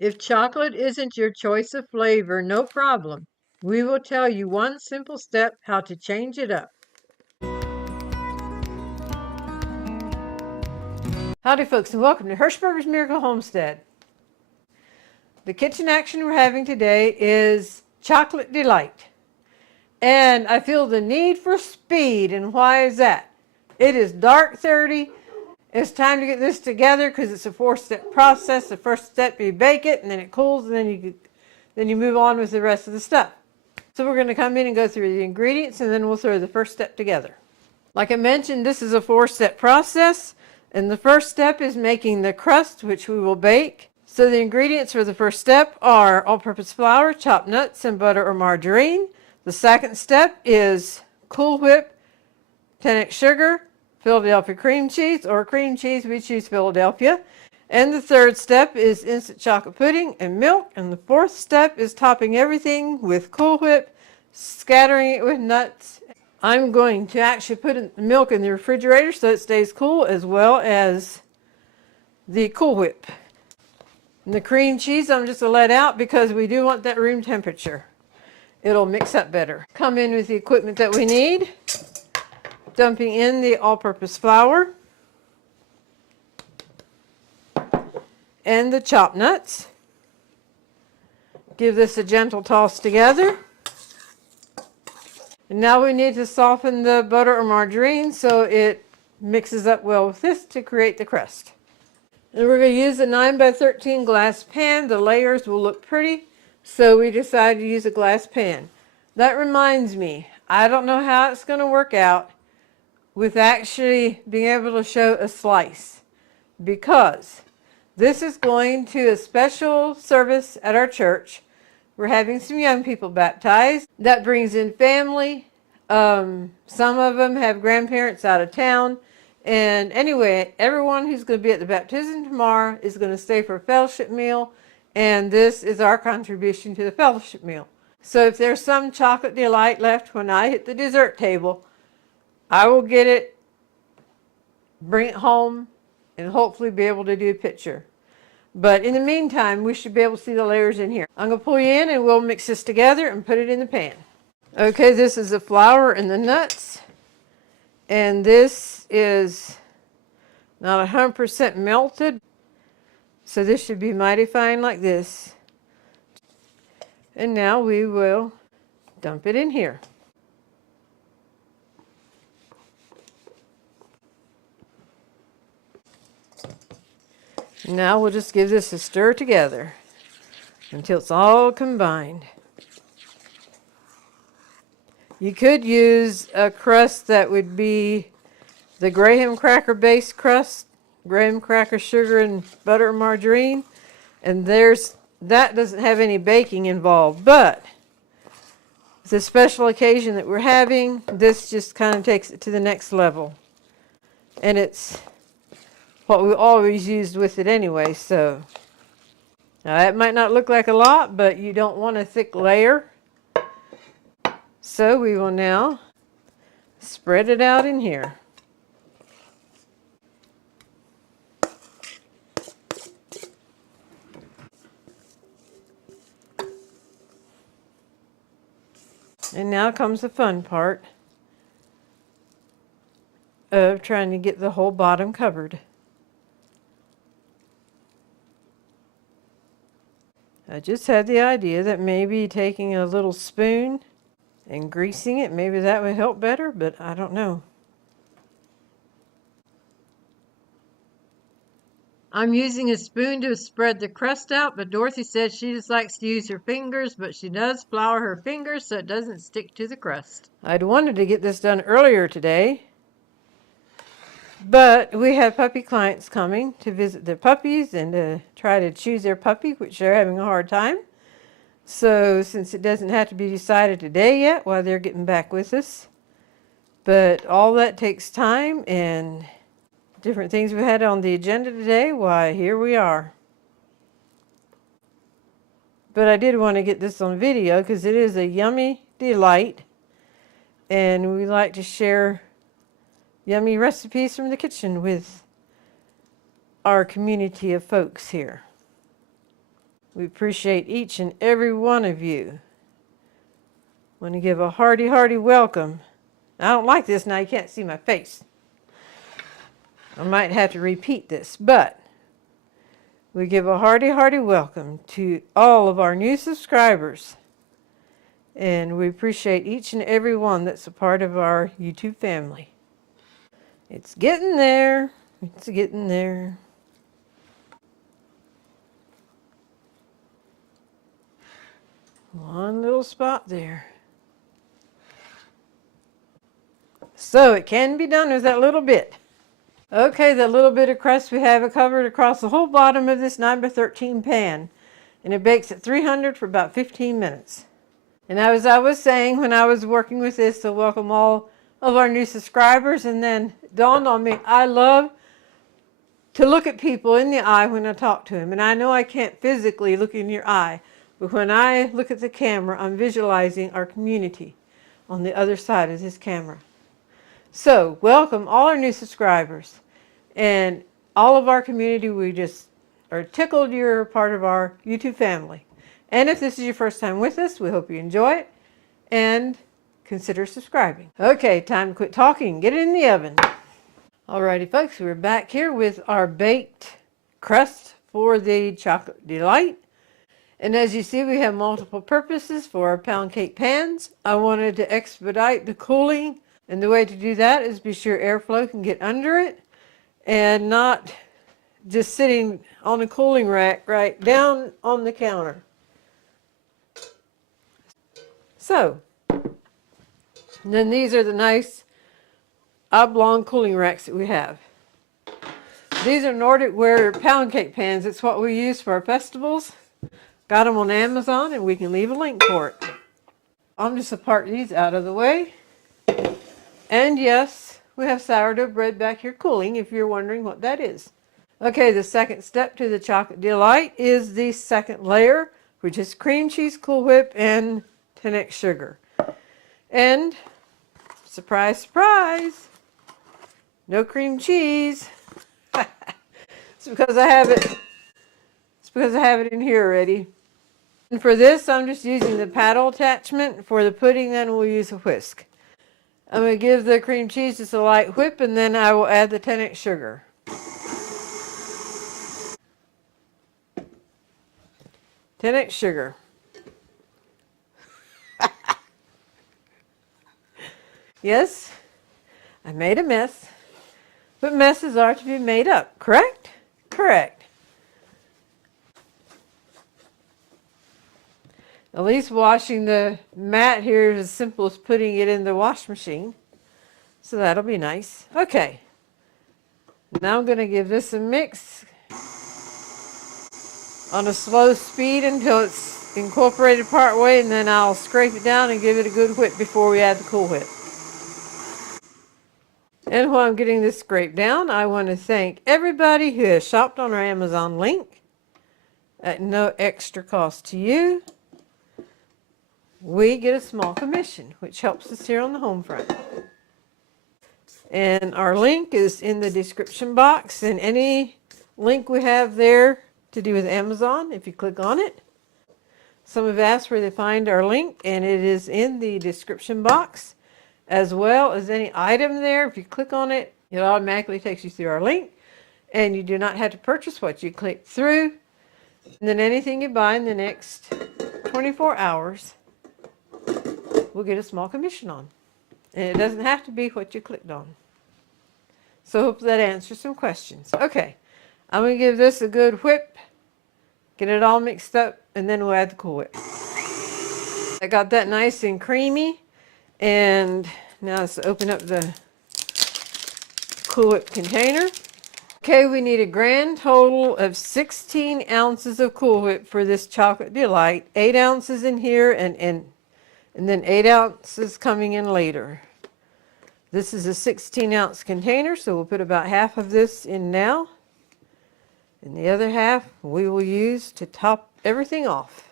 If chocolate isn't your choice of flavor, no problem. We will tell you one simple step how to change it up. Howdy folks, and welcome to Hirschberger's Miracle Homestead. The kitchen action we're having today is chocolate delight. And I feel the need for speed, and why is that? It is dark 30. It's time to get this together because it's a 4-step process. The first step, you bake it, and then it cools, and then you move on with the rest of the stuff. So we're going to come in and go through the ingredients, and then we'll throw the first step together. Like I mentioned, this is a 4-step process, and the first step is making the crust, which we will bake. So the ingredients for the first step are all-purpose flour, chopped nuts, and butter or margarine. The second step is Cool Whip, 10x sugar, Philadelphia cream cheese, or cream cheese, we choose Philadelphia. And the third step is instant chocolate pudding and milk. And the fourth step is topping everything with Cool Whip, scattering it with nuts. I'm going to actually put the milk in the refrigerator so it stays cool, as well as the Cool Whip. And the cream cheese I'm just going to let out because we do want that room temperature. It'll mix up better. Come in with the equipment that we need. Dumping in the all-purpose flour and the chopped nuts. Give this a gentle toss together. And now we need to soften the butter or margarine so it mixes up well with this to create the crust. And we're going to use a 9x13 glass pan. The layers will look pretty, so we decided to use a glass pan. That reminds me, I don't know how it's going to work out with actually being able to show a slice, because this is going to a special service at our church. We're having some young people baptized. That brings in family. Some of them have grandparents out of town. And anyway, everyone who's going to be at the baptism tomorrow is going to stay for a fellowship meal. And this is our contribution to the fellowship meal. So if there's some chocolate delight left when I hit the dessert table, I will get it, bring it home, and hopefully be able to do a picture. But in the meantime, we should be able to see the layers in here. I'm going to pull you in and we'll mix this together and put it in the pan. Okay, this is the flour and the nuts. And this is not 100% melted. So this should be mighty fine like this. And now we will dump it in here. Now we'll just give this a stir together until it's all combined. You could use a crust that would be the graham cracker based crust, graham cracker, sugar, and butter and margarine. And that doesn't have any baking involved, but it's a special occasion that we're having. This just kind of takes it to the next level. And it's what we always used with it anyway, so now that might not look like a lot, but you don't want a thick layer. So we will now spread it out in here. And now comes the fun part of trying to get the whole bottom covered. I just had the idea that maybe taking a little spoon and greasing it, maybe that would help better, but I don't know. I'm using a spoon to spread the crust out, but Dorothy said she just likes to use her fingers, but she does flour her fingers so it doesn't stick to the crust. I'd wanted to get this done earlier today, but we have puppy clients coming to visit their puppies and to try to choose their puppy, which they're having a hard time. So since it doesn't have to be decided today yet while they're getting back with us, but all that takes time and different things we had on the agenda today, why, here we are. But I did want to get this on video because it is a yummy delight, and we like to share yummy recipes from the kitchen with our community of folks here. We appreciate each and every one of you. Want to give a hearty, hearty welcome. I don't like this now, you can't see my face. I might have to repeat this, but we give a hearty, hearty welcome to all of our new subscribers. And we appreciate each and every one that's a part of our YouTube family. It's getting there. It's getting there. One little spot there. So it can be done with that little bit. Okay, that little bit of crust we have it covered across the whole bottom of this 9x13 pan. And it bakes at 300 for about 15 minutes. And as I was saying when I was working with this to welcome all of our new subscribers, and then it dawned on me, I love to look at people in the eye when I talk to them. And I know I can't physically look in your eye, but when I look at the camera, I'm visualizing our community on the other side of this camera. So, welcome all our new subscribers and all of our community. We just are tickled you're part of our YouTube family. And if this is your first time with us, we hope you enjoy it and consider subscribing. Okay, time to quit talking. Get it in the oven. Alrighty, folks, we're back here with our baked crust for the chocolate delight. And as you see, we have multiple purposes for our pound cake pans. I wanted to expedite the cooling, and the way to do that is be sure airflow can get under it and not just sitting on a cooling rack right down on the counter. So, then these are the nice oblong cooling racks that we have. These are Nordic ware pound cake pans. It's what we use for our festivals. Got them on Amazon, and we can leave a link for it. I'm just going to part these out of the way. And yes, we have sourdough bread back here cooling, if you're wondering what that is. Okay, the second step to the chocolate delight is the second layer, which is cream cheese, Cool Whip, and 10x sugar. And surprise, surprise, no cream cheese. It's because I have it. It's because I have it in here already. And for this, I'm just using the paddle attachment. For the pudding, then we'll use a whisk. I'm going to give the cream cheese just a light whip, and then I will add the 10x sugar. X sugar. Yes, I made a mess, but messes are to be made up, correct? Correct. At least washing the mat here is as simple as putting it in the wash machine. So that'll be nice. Okay. Now I'm going to give this a mix on a slow speed until it's incorporated part way, and then I'll scrape it down and give it a good whip before we add the Cool Whip. And while I'm getting this scraped down, I want to thank everybody who has shopped on our Amazon link at no extra cost to you. We get a small commission, which helps us here on the home front. And our link is in the description box, and any link we have there to do with Amazon, if you click on it. Some have asked where they find our link, and it is in the description box, as well as any item there. If you click on it, it automatically takes you through our link, and you do not have to purchase what you click through. And then anything you buy in the next 24 hours, we'll get a small commission on. And it doesn't have to be what you clicked on. So hopefully that answers some questions. Okay, I'm going to give this a good whip, get it all mixed up, and then we'll add the Cool Whip. I got that nice and creamy, and now let's open up the Cool Whip container. Okay, we need a grand total of 16 ounces of Cool Whip for this chocolate delight. 8 ounces in here, and then 8 ounces coming in later. This is a 16-ounce container, so we'll put about half of this in now. And the other half we will use to top everything off.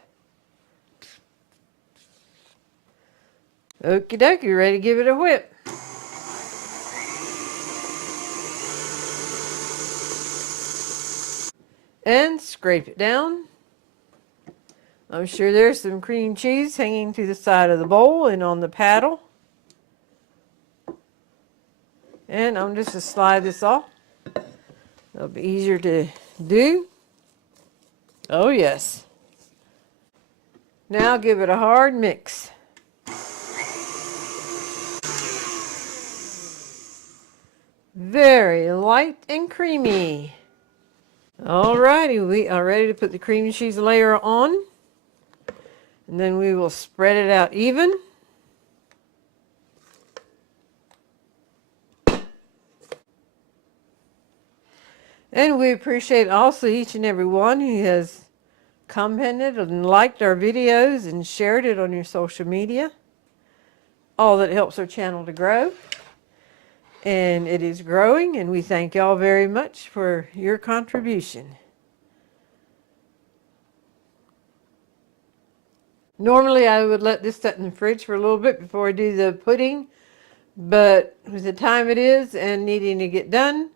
Okie dokie, ready to give it a whip. And scrape it down. I'm sure there's some cream cheese hanging to the side of the bowl and on the paddle. And I'm just going to slide this off. It'll be easier to do. Oh yes. Now give it a hard mix. Very light and creamy. Alrighty, we are ready to put the cream cheese layer on. And then we will spread it out even. And we appreciate also each and every one who has commented and liked our videos and shared it on your social media. All that helps our channel to grow. And it is growing, and we thank y'all very much for your contribution. Normally I would let this sit in the fridge for a little bit before I do the pudding, but with the time it is and needing to get done,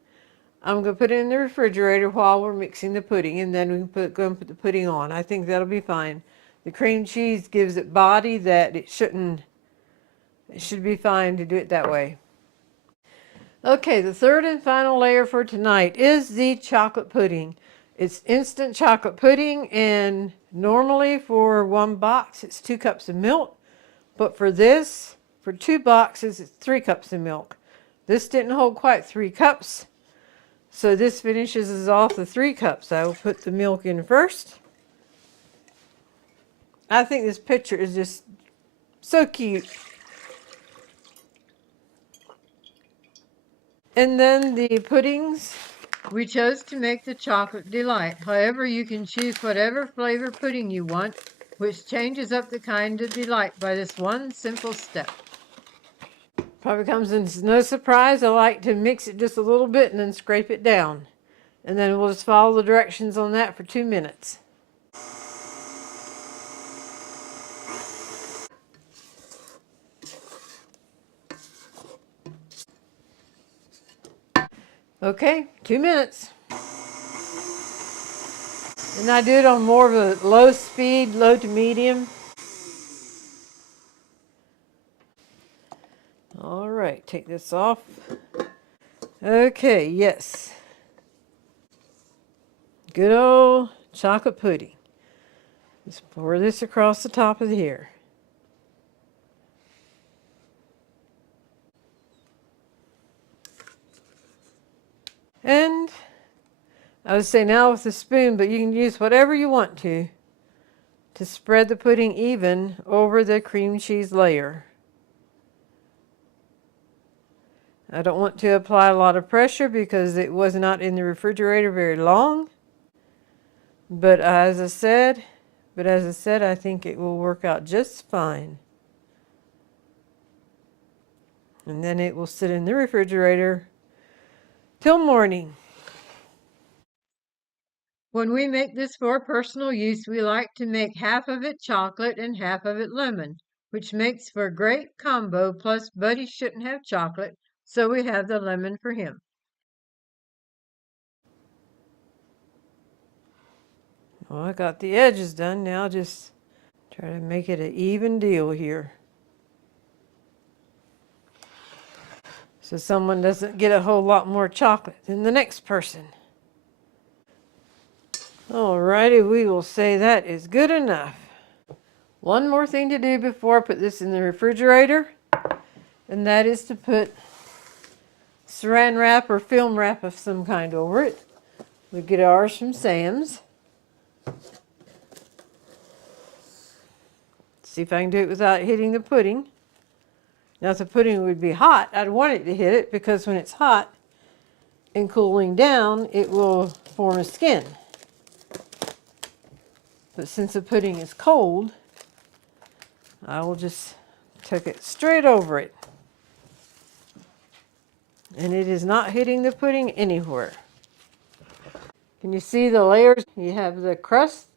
I'm going to put it in the refrigerator while we're mixing the pudding, and then we can go and put the pudding on. I think that'll be fine. The cream cheese gives it body that it should be fine to do it that way. Okay, the third and final layer for tonight is the chocolate pudding. It's instant chocolate pudding, and normally for one box it's 2 cups of milk, but for this, for 2 boxes, it's 3 cups of milk. This didn't hold quite 3 cups, so this finishes us off the 3 cups. I will put the milk in first. I think this picture is just so cute. And then the puddings, we chose to make the chocolate delight. However, you can choose whatever flavor pudding you want, which changes up the kind of delight by this one simple step. Probably comes as no surprise. I like to mix it just a little bit and then scrape it down. And then we'll just follow the directions on that for 2 minutes. Okay, 2 minutes. And I do it on more of a low speed, low to medium. All right, take this off. Okay, yes. Good old chocolate pudding. Just pour this across the top of here. And I would say now with a spoon, but you can use whatever you want to spread the pudding even over the cream cheese layer. I don't want to apply a lot of pressure because it was not in the refrigerator very long. But as I said, I think it will work out just fine. And then it will sit in the refrigerator till morning. When we make this for personal use, we like to make half of it chocolate and half of it lemon, which makes for a great combo. Plus, Buddy shouldn't have chocolate, so we have the lemon for him. Well, I got the edges done. Now just try to make it an even deal here, so someone doesn't get a whole lot more chocolate than the next person. Alrighty, we will say that is good enough. One more thing to do before I put this in the refrigerator, and that is to put saran wrap or film wrap of some kind over it. We get ours from Sam's. See if I can do it without hitting the pudding. Now if the pudding would be hot, I'd want it to hit it, because when it's hot and cooling down, it will form a skin. But since the pudding is cold, I will just take it straight over it. And it is not hitting the pudding anywhere. Can you see the layers? You have the crust,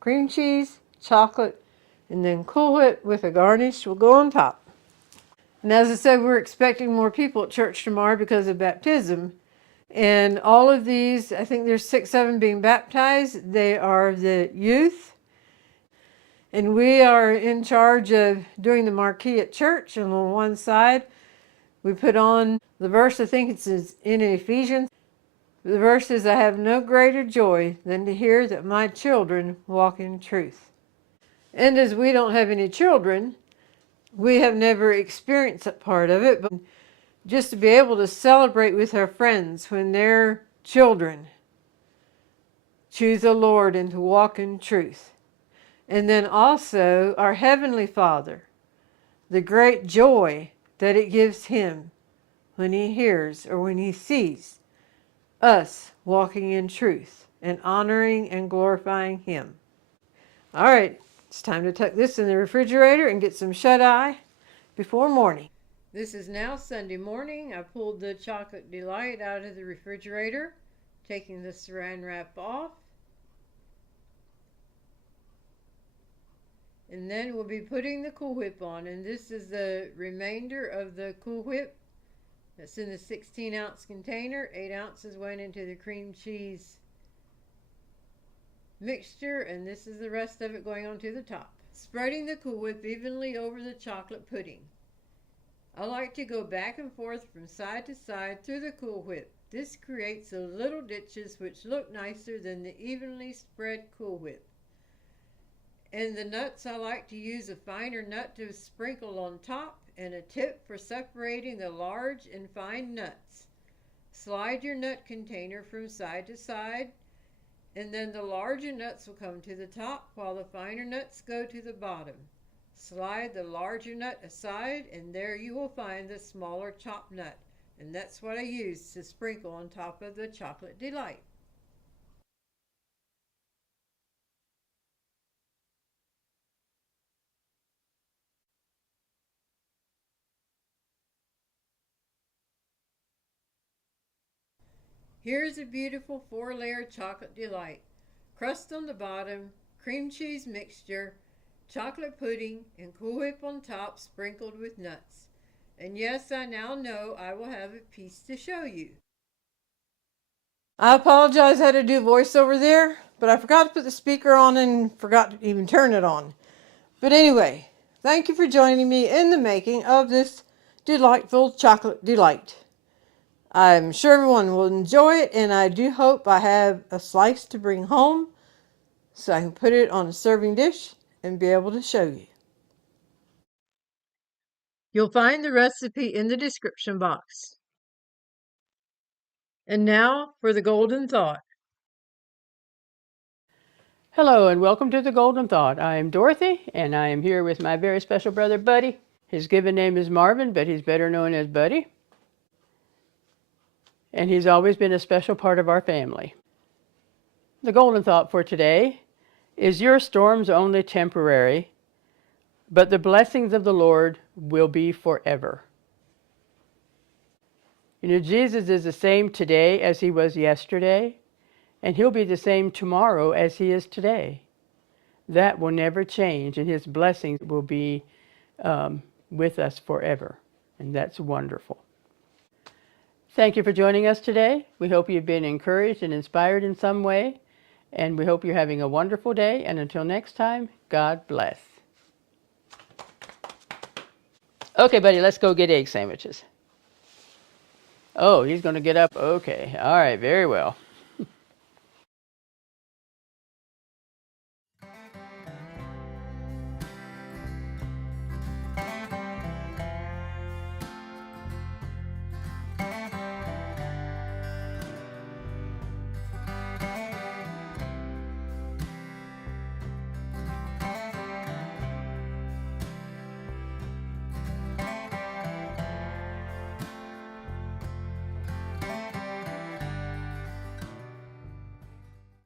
cream cheese, chocolate, and then Cool Whip with a garnish will go on top. And as I said, we're expecting more people at church tomorrow because of baptism. And all of these, I think there's 6, 7 being baptized. They are the youth. And we are in charge of doing the marquee at church. And on one side, we put on the verse, I think it's in Ephesians. The verse is, I have no greater joy than to hear that my children walk in truth. And as we don't have any children, we have never experienced that part of it. But just to be able to celebrate with our friends when their children choose the Lord and to walk in truth. And then also our Heavenly Father, the great joy that it gives Him when He hears or when He sees us walking in truth and honoring and glorifying Him. All right, it's time to tuck this in the refrigerator and get some shut-eye before morning. This is now Sunday morning. I pulled the Chocolate Delight out of the refrigerator, taking the saran wrap off. And then we'll be putting the Cool Whip on. And this is the remainder of the Cool Whip that's in the 16-ounce container. 8 ounces went into the cream cheese mixture, and this is the rest of it going onto the top. Spreading the Cool Whip evenly over the chocolate pudding. I like to go back and forth from side to side through the Cool Whip. This creates the little ditches which look nicer than the evenly spread Cool Whip. And the nuts, I like to use a finer nut to sprinkle on top and a tip for separating the large and fine nuts. Slide your nut container from side to side, and then the larger nuts will come to the top while the finer nuts go to the bottom. Slide the larger nut aside, and there you will find the smaller chopped nut. And that's what I use to sprinkle on top of the Chocolate Delight. Here's a beautiful 4-layer Chocolate Delight. Crust on the bottom, cream cheese mixture, chocolate pudding, and Cool Whip on top sprinkled with nuts. And yes, I now know I will have a piece to show you. I apologize, I had to do voiceover there, but I forgot to put the speaker on and forgot to even turn it on. But anyway, thank you for joining me in the making of this delightful Chocolate Delight. I'm sure everyone will enjoy it, and I do hope I have a slice to bring home so I can put it on a serving dish and be able to show you. You'll find the recipe in the description box. And now for the golden thought. Hello and welcome to the Golden Thought. I am Dorothy and I am here with my very special brother Buddy. His given name is Marvin, but he's better known as Buddy. And he's always been a special part of our family. The Golden Thought for today is your storms only temporary, but the blessings of the Lord will be forever. You know, Jesus is the same today as he was yesterday, and he'll be the same tomorrow as he is today. That will never change, and his blessings will be with us forever, and that's wonderful. Thank you for joining us today. We hope you've been encouraged and inspired in some way, and we hope you're having a wonderful day, and until next time, God bless. Okay, buddy, let's go get egg sandwiches. Oh, he's going to get up. Okay, all right, very well.